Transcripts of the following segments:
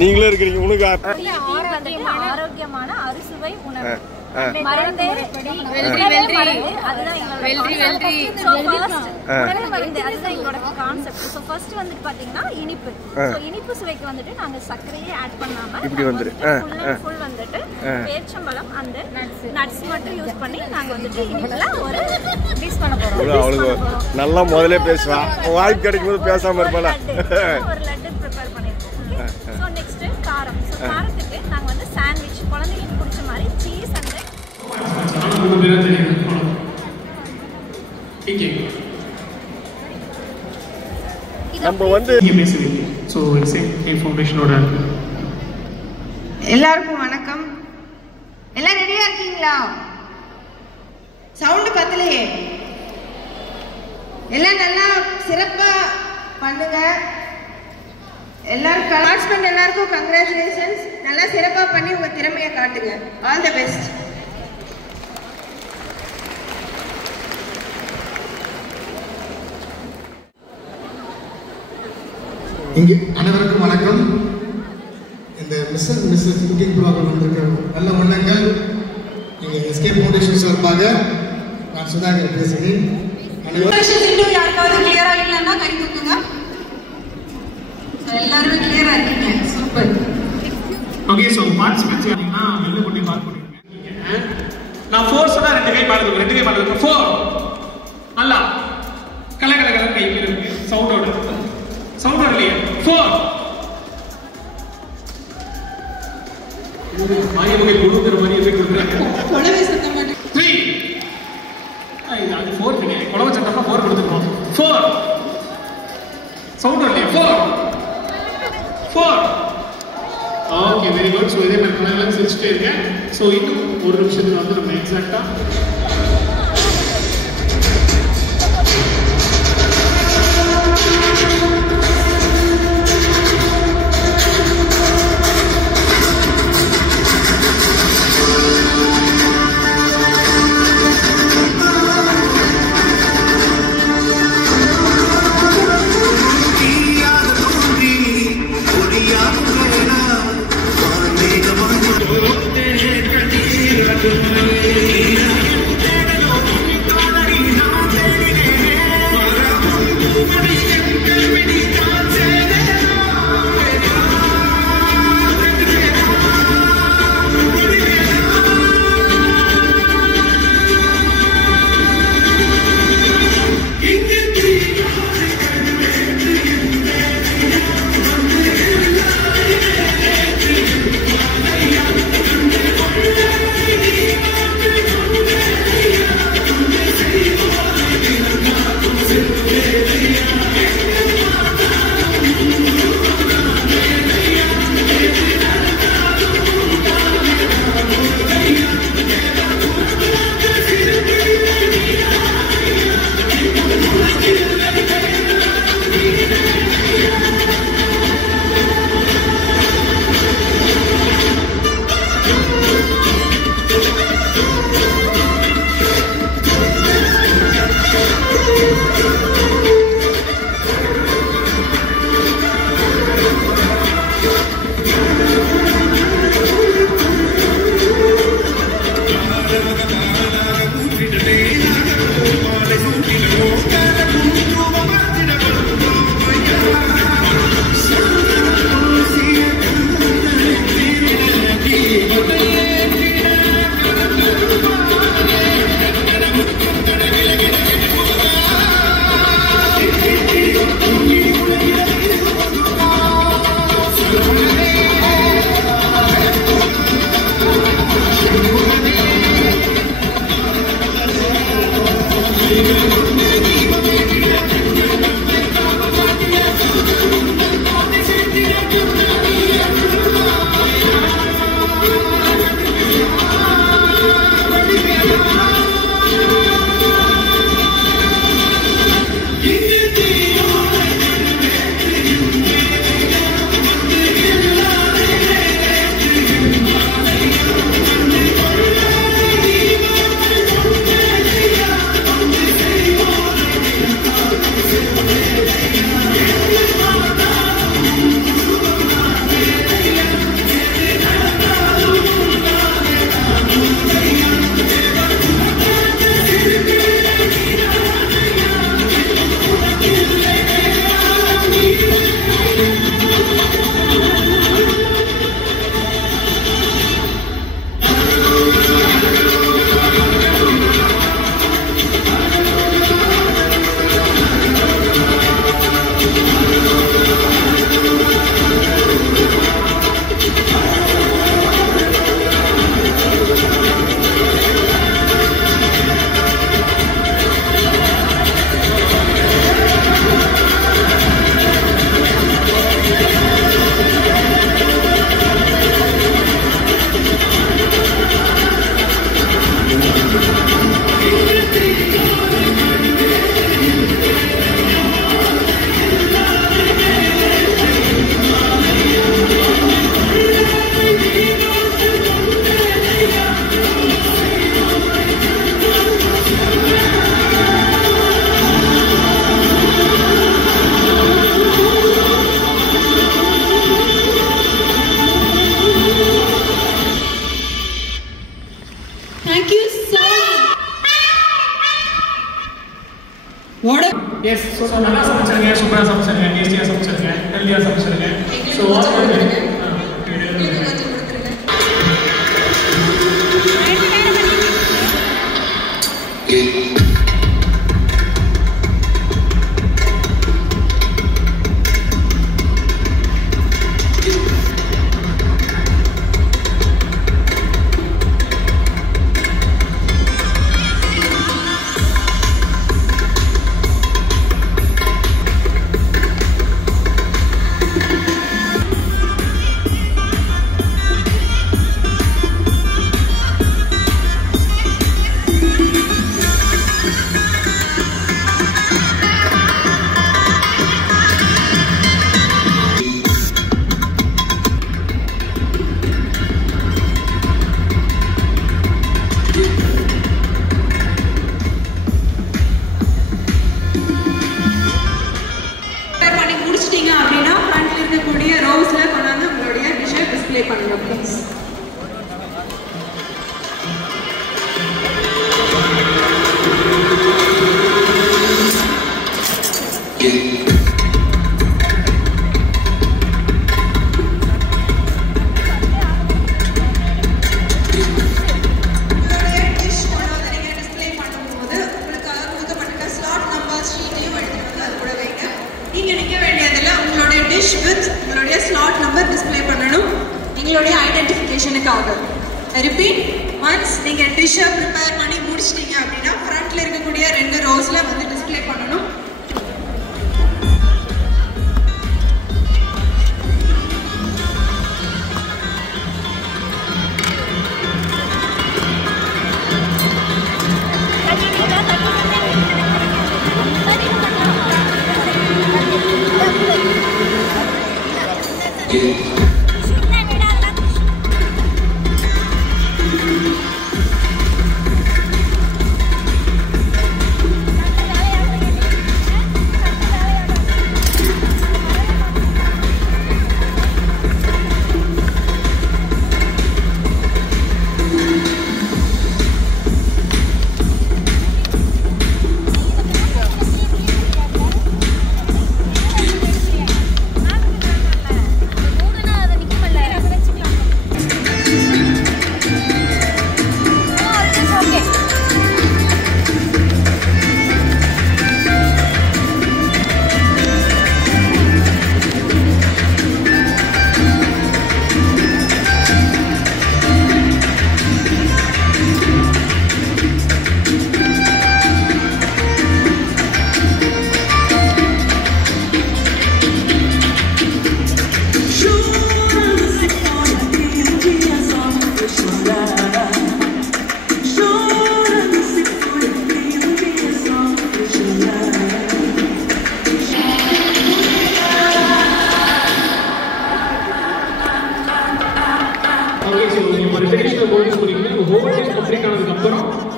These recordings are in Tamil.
நீங்களே இருக்கிறீங்க. உனக்கு ஆரோக்கியமான அறுசுவை உணவு இனிப்பு சுவைக்கு வந்துட்டு நாங்க சர்க்கரையே ஆட் பண்ணாம இப்படி வந்துட்டு பேரிச்சம்பழம் அந்த நட்ஸ் மட்டும் யூஸ் பண்ணி நாங்க வந்துட்டு இனிப்புல ஒரு டிஷ் பண்ண போறோம். அவளுக்கு நல்லா முதல்ல பேசுவா, வாய்ப்பு கிடைக்கும் போது பேசாம இருப்பாளா. ஒரு லட்டு ப்ரிப்பேர் பண்ணிருக்கோம். சோ நெக்ஸ்ட் காரம். சோ காரத்துக்கு நாங்க வந்து சாண்ட்விச் குழந்தைகளுக்கு பிடிச்ச மாதிரி சீஸ் அண்ட் நம்ம வந்து ஸோ ஃபவுண்டேஷனோட எல்லாருக்கும் வணக்கம். எல்லாம் ரெடியா இருக்கீங்களா? சவுண்ட் பத்தலையே. எல்லாம் நல்லா சிறப்பா பண்ணுங்க. எல்லாரும் பார்ட்டிசிபென்ட் எல்லாருக்கும் கங்க்ராச்சுலேஷன்ஸ். நல்லா சிறப்பா பண்ணி உங்க திறமையை காட்டுங்க. All the best. இங்கே அனைவருக்கும் வணக்கம். இந்த மிஸ்ஸஸ் குக்கிங் ப்ரோக்ராம் வந்திருக்க நல்ல வண்ணங்கள் இங்கே எஸ்கே ஃபவுண்டேஷன் சார்பாக நான் சுதாகர் பேசுகிறேன். யாருக்காவது கிளியரா இல்லைன்னா கை தூக்குங்க. எல்லாருமே கிளியரா இருக்கீங்க. சூப்பர். ஓகே, ஸோ பார்ட்டிசிபென்ட்ஸ் பார்த்தீங்கன்னா வெளில கொண்டு பார்க்க முடியுங்க. நான் 4 சொன்னா 2 கை பாடுது, 2 கை பாடுது. 4 நல்லா கல கல கல கை இருக்கு சவுண்டோட இல்லையா? 4 இது மாயவகை கொடுக்குற மாதிரி எதுக்கு கொடுக்குறாங்க? கொலவை சத்தம் மட்டும். 3 அது 4 கிடையாது. கொலவை சத்தமா 4 கொடுத்துருக்கோம். 4 சவுண்ட் இல்லையா? 4 ஓகே, வெரி குட். ஸோ இதே மாதிரி கலர்லாம் சிரிச்சுட்டே இருக்கேன். ஸோ இன்னும் ஒரு நிமிஷத்துக்கு வந்து நம்ம எக்ஸாக்டா எஸ் ஸோ நல்லா சமைச்சாங்க, சூப்பராக சமைச்சாங்க, டேஸ்டியாக சமைச்சாங்க, ஹெல்த்தியாக சமைச்சாங்க. ஸோ ரிப்பீட் ஒன்ஸ் நீங்கள் டிஷ்ஷை ப்ரிப்பேர் பண்ணி முடிச்சிட்டீங்க அப்படின்னா ஃப்ரண்ட்டில் இருக்கக்கூடிய 2 ரோஸில் வந்து டிஸ்பிளே பண்ணணும்.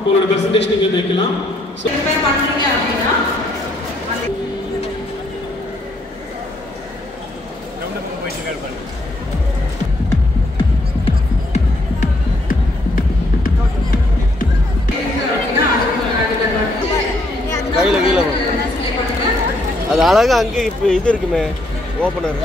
உங்களோட பிரசன்டேஷன் நீங்க வைக்கலாம். சோ ப்ரிப்பேர் பண்றீங்க அப்படினா கையில கீழ அது அழகா அங்கே இப்போ இது இருக்குமே ஓபனர்.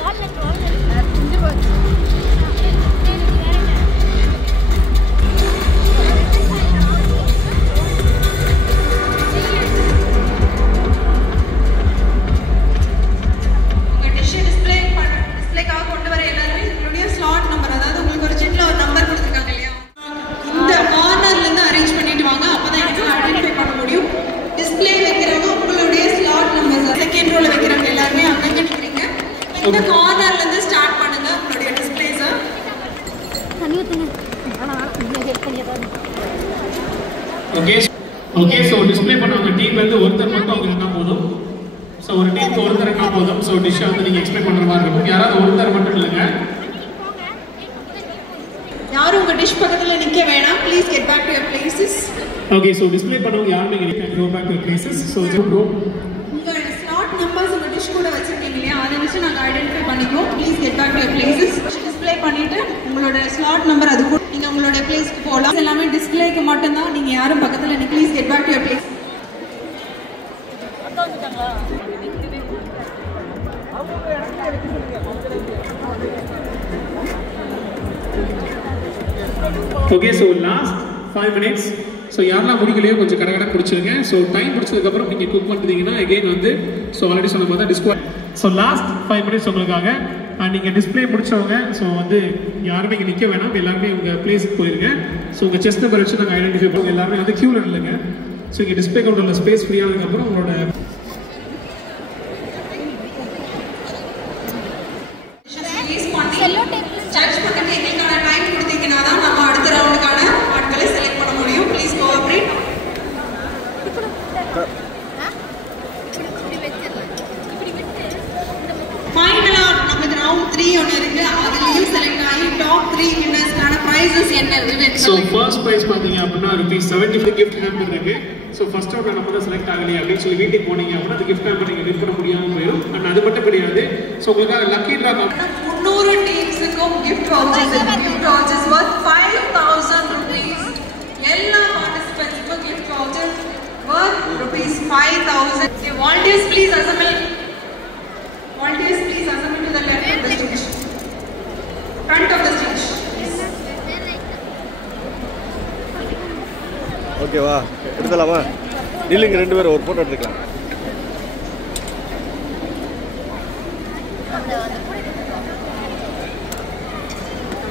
இந்த கார்னர்ல இருந்து ஸ்டார்ட் பண்ணுங்க உங்களுடைய டிஸ்ப்ளேஸ். ஓகே சோ டிஸ்ப்ளே பண்ணவங்க டீம் வந்து ஒருத்தர் மட்டும் அவங்க இருந்தா போதும். சோ ஒரு டீமுக்கு ஒருத்தர் இருந்தா போதும். சோ டிஷ் வந்து நீங்க எக்ஸ்பிளைன் பண்ற மாதிரி இருக்கும். யாராவது ஒருத்தர் மட்டும் இல்லங்க. யாரும் உங்க டிஷ் பக்கத்துல நிக்க வேணாம். Please get back to your places. Okay so display பண்ணவங்க யாருமே இங்க go back to places. So bro உங்க ஸ்லாட் நம்பர்ஸ் உங்க டிஷ் கூட வச்சிருக்கீங்க இல்லையா, அதை வச்சு நாங்க ஐடென்டிஃபை பண்ணிக்குவோம். Please get back to your places. Display பண்ணிட்டு உங்களோட ஸ்லாட் நம்பர் அது கூட நீங்க உங்களோட பிளேஸ்க்கு போலாம். எல்லாமே டிஸ்ப்ளேக்கு மட்டும் தான். நீங்க யாரும் பக்கத்துல நிக்க. Please get back to your place. Okay so last 5 minutes. So யாரெல்லாம் முடிக்கலையோ கொஞ்சம் கடை பிடிச்சிருங்க. ஸோ டைம் பிடிச்சதுக்கப்புறம் நீங்கள் குக் பண்ணிட்டீங்கன்னா எகெயின் வந்து ஸோ ஆல்ரெடி சொன்ன மாதிரி தான் டிஸ்குவா. ஸோ லாஸ்ட் 5 minutes உங்களுக்காக. அண்ட் நீங்கள் டிஸ்பிளே முடிச்சவங்க ஸோ வந்து யாருமே இங்கே நிற்க வேணாம், எல்லாருமே உங்கள் பிளேஸுக்கு போயிருங்க. ஸோ உங்கள் செஸ்ட் நம்பர் வச்சு நாங்கள் ஐடென்டிஃபை பண்ணுவோம். எல்லாருமே வந்து க்யூவில் இல்லைங்க. ஸோ இங்கே டிஸ்பிளே கவுண்டரில் ஸ்பேஸ் ஃப்ரீயானதுக்கப்புறம் உங்களோட ஜட்ஜ் பண்ணிட்டு எங்களுக்கான டைம் கொடுத்தீங்கன்னா தான் நம்ம அடுத்த ரவுண்டுக்கான ஆட்களை செலக்ட் பண்ண முடியும். Please cooperate. ஃபைனலா நம்ம ரவுண்ட் 3 ஒன்று இருக்கு. அதுலயும் செலக்ட் ஆகி டாப் 3 வின்னர்ஸ்க்கான பிரைசஸ் என்ன இருக்கு? ஸோ ஃபர்ஸ்ட் ப்ரைஸ் பார்த்தீங்க அப்படின்னா ₹75 கிஃப்ட் ஹேம்பர் இருக்கு. ஸோ ஃபர்ஸ்ட் ரவுண்ட் நம்ம தான் செலக்ட் ஆகலையே அப்படின்னு சொல்லி வீட்டுக்கு போனீங்க அப்படின்னா அந்த கிஃப்ட் ஹேம்பர் நீங்கள் வின் பண்ண முடியாமல் போயிடும். அண்ட் அது மட்டும் கிடையாது. ஸோ உங்களுக்காக லக்கி ட்ரா 300 டீம்ஸுக்கும் கிஃப்ட் வவுச்சர்ஸ் worth 5,000 rupees. எல்லா பார்ட்டிசிபென்ட்ஸ்க்கும் gift vouchers worth ₹5,000. Volunteers please assemble. Volunteers please assemble to the left of the stage. Front of the stage. ஓகேவா, எடுத்துலாமா? இல்லைங்க, 2 பேரும் ஒரு ஃபோட்டோ எடுத்துக்கலாம்.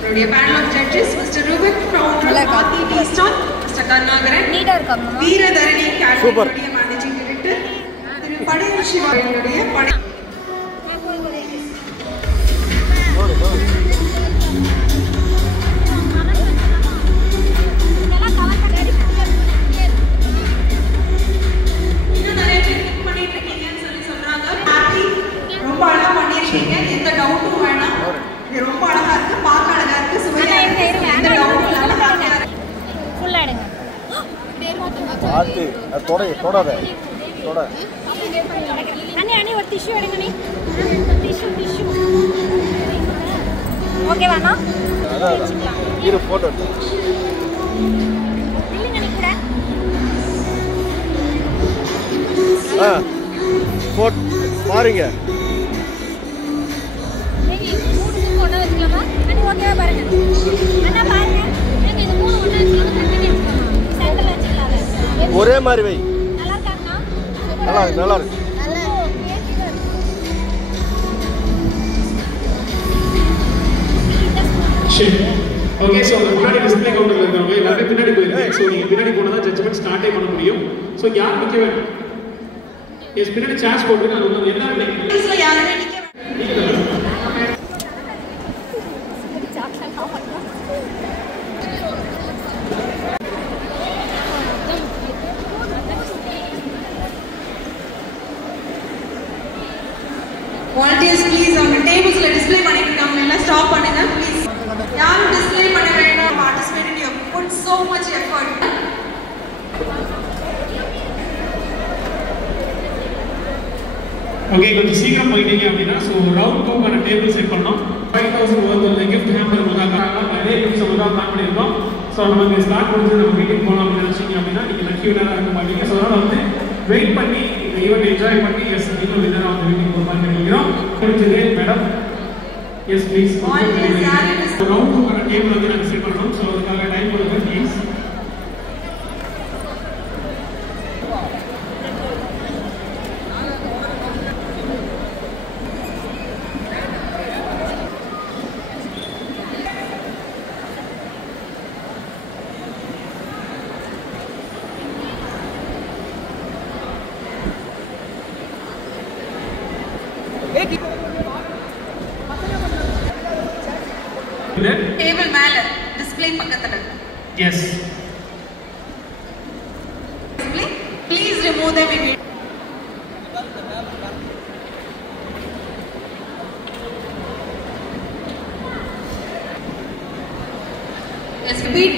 நம்மளுடைய panel of judges, Mr. Ruben from Aarti Tea Stall, Mr. Karnagaran, Veeradharani catering managing director, Thiru Padaiyal சிவாவுடைய படை. இன்னும் நிறைய பேர் கிளிக் பண்ணிட்டு இருக்கீங்கன்னு சொல்லி சொல்றாங்க. ஹாப்பி, ரொம்ப அழகா பண்ணிருக்கீங்க. எந்த டவுட்டும் வேணாம். இது ரொம்ப அழகா இருக்கு, பார்க்க அழகா இருக்கு, சுவையா இருக்கு. எந்த டவுட்டும் இல்லாம ஹாப்பியா இருக்கு. ஃபுல்லா எடுங்க. ஆத்தி அது தொடாத தொட. அண்ணி ஒரு டிஷ்யூ எடுங்க. நீ டிஷ்யூ ஓகேவாண்ணா? அதான் இரு ஃபோட்டோ எடுத்து. இல்லைங்க, நீ கூட பாருங்க. ஓகேவா பாருங்க அண்ணா, பாருங்க. இது 3 ஒண்ணா இருக்கு. சென்டர்ல வச்சுக்கலாம். ஒரே மாதிரி வை. நல்லா இருக்காங்கண்ணா? நல்லா இருக்கு. ஓகே ஸோ முன்னாடி டிஸ்பிளே கவுண்டர்ல இருக்கவங்க எல்லாரும் பின்னாடி போயிருங்க. ஸோ நீங்க பின்னாடி போனா தான் ஜட்ஜ்மெண்ட் ஸ்டார்ட்டே பண்ண முடியும். ஸோ யார் நிக்க வேண்டாம். எஸ் பின்னாடி சார்ஜ் போட்டுருங்க. அது வந்து எல்லாரும் ப்ளீஸ்ல யாருமே நிக்க Volunteers please on the tablesல display பண்ணிட்டு இருக்காங்க. எல்லாம் ஸ்டாப் பண்ணுங்க ப்ளீஸ். யாரும் display பண்ண வேண்டாம். Participated, you put so much effort. Okay கொஞ்சம் சீக்கிரம் போயிட்டீங்க அப்படின்னா ஸோ ரவுண்ட் 2க்கான டேபிள் செட் பண்ணோம். 5,000 worth கிஃப்ட் ஹேம்பர் உங்களுக்காக நிறைய கிஃப்ட்ஸ் உங்களுக்காக பிளான் பண்ணியிருக்கோம். ஸோ நமக்கு ஸ்டார்ட் பண்ணிட்டு நம்ம வீட்டுக்கு போகலாம் அப்படின்னு நினச்சிங்க அப்படின்னா நீங்கள் லக்கி வினராக இருக்க மாட்டீங்க. ஸோ அதனால் வந்து வெயிட் பண்ணி இந்த ஈவெண்ட் என்ஜாய் பண்ணி எஸ் நீங்கள் வினராக வந்து வீட்டுக்கு போக மாதிரி நினைக்கிறோம். முடிஞ்சது மேடம். Yes please. ரவுண்ட் 2க்கான டேபிள் வந்து நாங்கள் செட் பண்ணணும். ஸோ அதுக்காக டைம் கொடுங்க ப்ளீஸ். டேபிள் மேல டிஸ்ப்ளே பக்கத்துல. Yes. Please remove them immediately. Yes, repeat.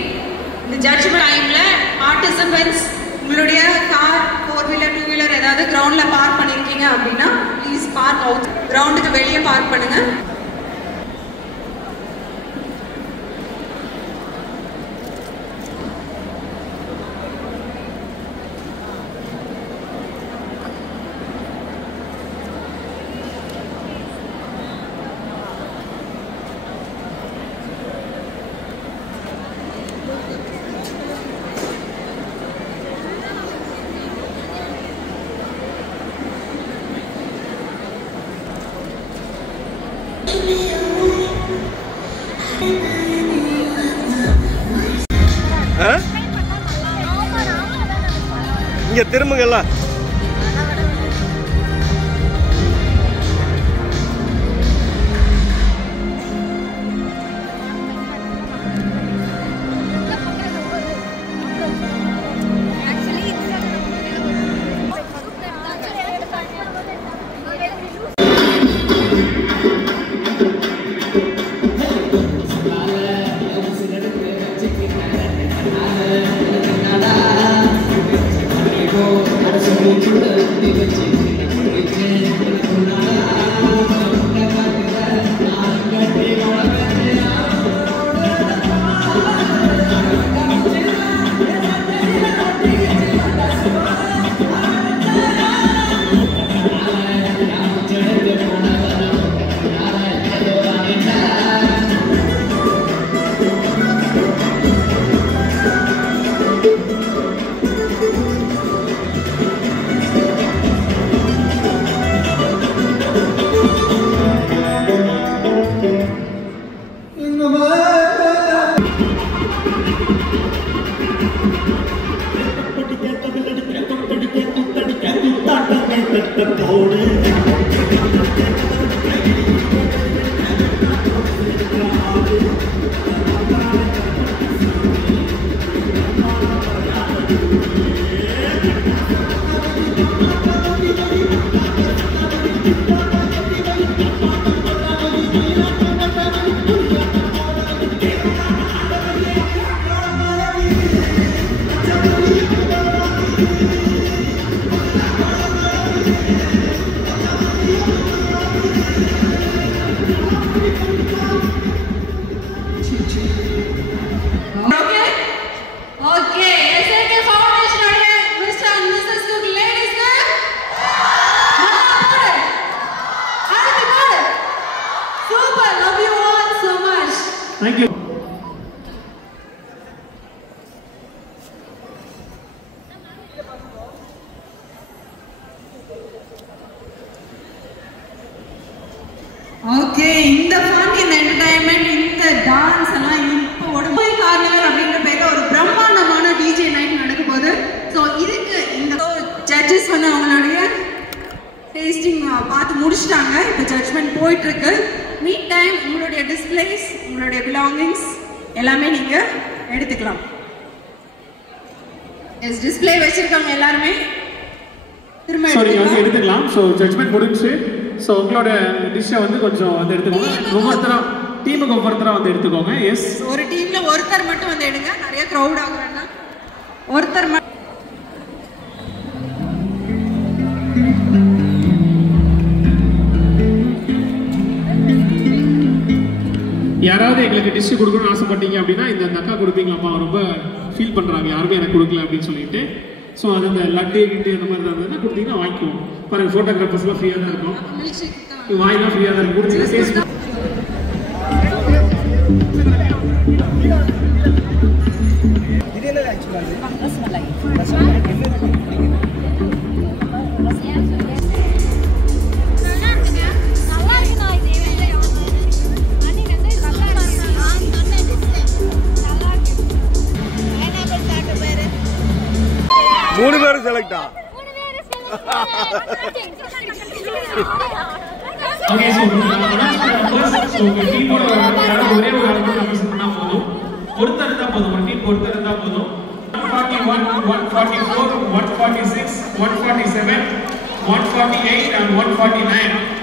இந்த ஜட்ஜ்மெண்ட் டைம்ல பார்ட்டிசிபென்ட்ஸ் உங்களுடைய கார் 4-wheeler 2-wheeler ஏதாவது கிரவுண்ட்ல பார்க் பண்ணிருக்கீங்க அப்படின்னா ப்ளீஸ் பார்க் அவுட். கிரவுண்டுக்கு வெளியே பார்க் பண்ணுங்க. இங்கே திரும்புங்கல்ல. Thank you. Okay, இந்த fun, இந்த entertainment, இந்த dance எல்லாம் இப்போ உடம்பை கார்னிவல் அப்படிங்கிற பேர்ல ஒரு பிரம்மாண்டமான டிஜே நைட் நடக்க போகுது. ஸோ இதுக்கு இந்த ஜட்ஜஸ் வந்து அவங்களுடைய டேஸ்டிங் பார்த்து முடிச்சிட்டாங்க. இப்போ ஜட்ஜ்மெண்ட் போயிட்டு இருக்கு. மீட் டைம் உங்களுடைய டிஸ்பிளேஸ், உங்களுடைய பிலாங்கிங்ஸ் எல்லாமே நீங்க எடுத்துக்கலாம். எஸ், டிஸ்பிளே வச்சிருக்காங்க எல்லாருமே திரும்ப எடுத்துக்கலாம். ஸோ ஜட்ஜ்மெண்ட் முடிஞ்சு. ஸோ உங்களோட டிஷ்ஷை வந்து கொஞ்சம் வந்து எடுத்துக்கோங்க. ஒவ்வொருத்தரும் டீமுக்கு ஒவ்வொருத்தராக வந்து எடுத்துக்கோங்க. எஸ், ஒரு டீம்ல ஒருத்தர் மட்டும் வந்து எடுங்க. நிறைய க்ரௌட் ஆக வேண்டாம். ஒருத்தர் மட்டும். யாராவது எங்களுக்கு டிஷ் கொடுக்கணும்னு ஆசைப்பட்டீங்க அப்படின்னா இந்த அக்கா கொடுப்பீங்களாம்மா, ரொம்ப ஃபீல் பண்ணுறாங்க யாருமே எனக்கு கொடுக்கல அப்படின்னு சொல்லிட்டு. ஸோ அது இந்த லட்டு கிட்டு இந்த மாதிரி தான் இருந்ததுன்னா கொடுத்தீங்கன்னா வாங்கிக்குவோம். பாருங்கள், ஃபோட்டோகிராஃபர்ஸ்லாம் ஃப்ரீயாக தான் இருக்கும். வாங்கிலாம் ஃப்ரீயாக தான் இருக்கும். கொடுத்தீங்கன்னா டேஸ்ட் இது என்ன ஆக்சுவலாக மூணு பேரும் செலக்டா? ஓகே, ஸோ உங்கள் டீமோட ஒரே ஒரு அளவு ரெப்ரசென்ட் பண்ணால் போதும். ஒருத்தர் இருந்தால் போதும். ஒரு டீம் ஒருத்தர் இருந்தால் போதும். 141, 144, 146, 147, 148 and 149